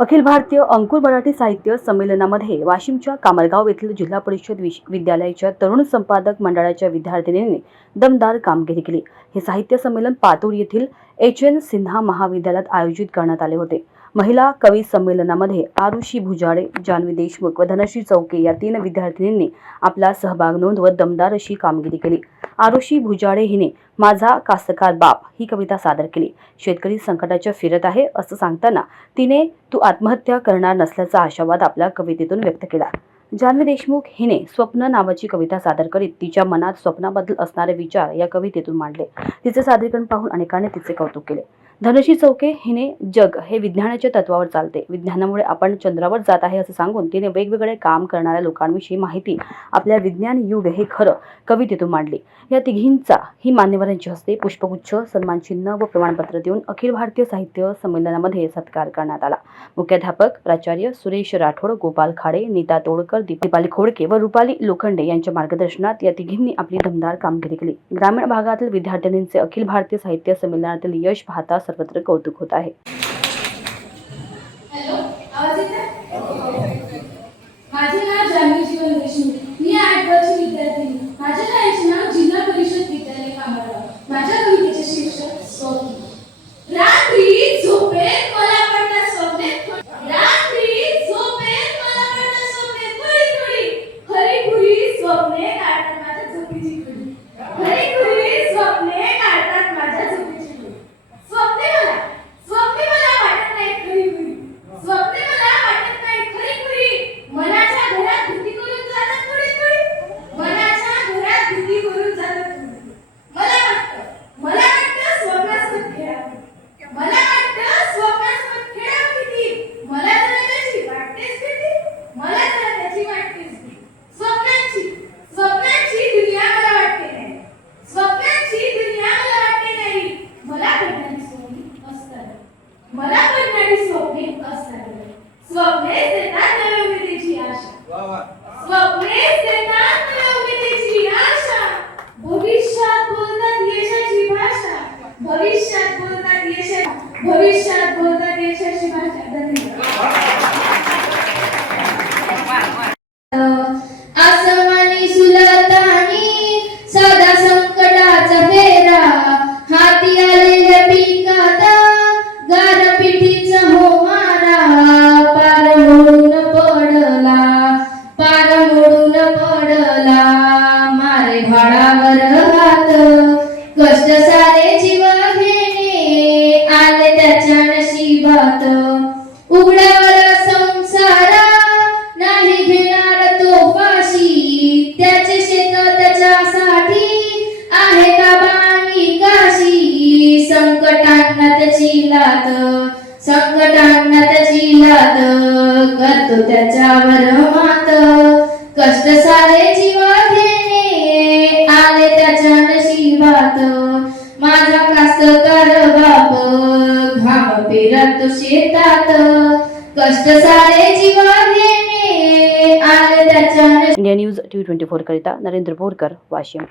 अखिल भारतीय अंकुर मराठी साहित्य संमेलनामध्ये वाशिमच्या कामरगाव येथील जिल्हा परिषद विद्यालयाच्या तरुण संपादक मंडळाच्या विद्यार्थिनींनी दमदार कामगिरी केली। हे साहित्य संमेलन पातूर येथील एच.एन. सिन्हा महाविद्यालयात आयोजित करण्यात आले होते। महिला कवी संमेलनामध्ये आरुषी भुजाडे, जान्हवी देशमुख व धनश्री चौके या 3 विद्यार्थिनींनी आपला सहभाग नोंदवत दमदार अशी कामगिरी केली। आरुषी भुजाडे हिने माझा कास्तकार बाप ही कविता सादर केली। शेतकरी संकटाच्या फिरत आहे असं सांगताना तिने तू आत्महत्या करणार नसल्याचा आशावाद आपल्या कवितेतून व्यक्त केला। जान्हवी देशमुख हिने स्वप्न नावाची कविता सादर करीत तिच्या मनात स्वप्नाबद्दल असणारे विचार या कवितेतून मांडले। तिचे सादरीकरण पाहून अनेकांनी तिचे कौतुक केले। धनश्री चौके हिने जग हे विज्ञानाच्या तत्वावर चालते, विज्ञानामुळे आपण चंद्रावर जात आहे असं सांगून तिने वेगवेगळे काम करणाऱ्या लोकांविषयी माहिती आपल्या विज्ञान युग हे खरं कवितेतून मांडली। या तिघींचा ही मान्यवरांच्या हस्ते पुष्पगुच्छ, सन्मानचिन्ह व प्रमाणपत्र देऊन अखिल भारतीय साहित्य संमेलनामध्ये सत्कार करण्यात आला। मुख्याध्यापक प्राचार्य सुरेश राठोड, गोपाल खाडे, नीता तोडकर, दीपाली खोडके व रुपाली लोखंडे यांच्या मार्गदर्शनात या तिघींनी आपली दमदार कामगिरी केली। ग्रामीण भागातील विद्यार्थ्यांचे अखिल भारतीय साहित्य संमेलनातील यश पाहता सर्वत्र कौतुक होत आहे। माझे नाव जान्हवी जीवन देशमुख, मी 8 वर्षीय विद्यार्थिनी। माझ्या शाळेचे नाव जिल्हा परिषद विद्यालय कामरगाव। माझ्या कवितेचे शीर्षक स्वप्न। रात्री झोपेत मला पडतात स्वप्ने, रात्री झोपेत मला पडतात स्वप्ने, थोडी थोडी खरी स्वप्ने काढतात माझ्या झोपेची खुली, खरी स्वप्ने काढतात माझ्या झोपेची खुली। स्वप्ने मला वाटत नाही खरी खुरी, स्वप्ने मला वाटत नाही खरी खुरी। मनाच्या घरात भीती करून जातात थोडी थोडी, मनाच्या घरात भीती करून जातात थोडी। मला वाटतं स्वप्नास्पद खेळावं, मला वाटतं स्वप्नास्पद खेळावं किती, मला जरा त्याची वाटतेच भीती, मला जरा त्याची वाटतेच भीती। स्वप्नांची दुनिया मला वाटते नाही, स्वप्नांची दुनिया मला वाटते नाही। मला पडणारी स्वप्ने असतात, मला पडणारी स्वप्ने असतात। स्वप्नेच देतात नव्या उमेदीची आशा, स्वप्नेच देतात नव्या उमेदीची आशा। भविष्यात बोलतात यशाची भाषा, भविष्यात बोलतात यशाची भाषा। आसमानी सुलतानी सदा संकटाचा फेरा, हाती आलेल्या पिकात गारपिटीचा हो मारा। पार मोडून पडला मारे भाडावर हात, कष्ट सारे जीव घेणे आले त्याच्या नशिबात। उघड्यावर संसार नाही घेणार तो फाशी, त्याचे शेत त्याच्यासाठी आहे का बाणी काशी। संकटांना त्याची लात करतो त्याच्यावर मात, कष्ट सारे जीव घेणे आले त्याच्या नशिबात। माझा कास्तकार बाप घाम पेरतो शेतात, कष्ट सारे जीव घेणे आले त्याच्या। इंडिया न्यूज TV 24 करिता नरेंद्र बोरकर, वाशिम।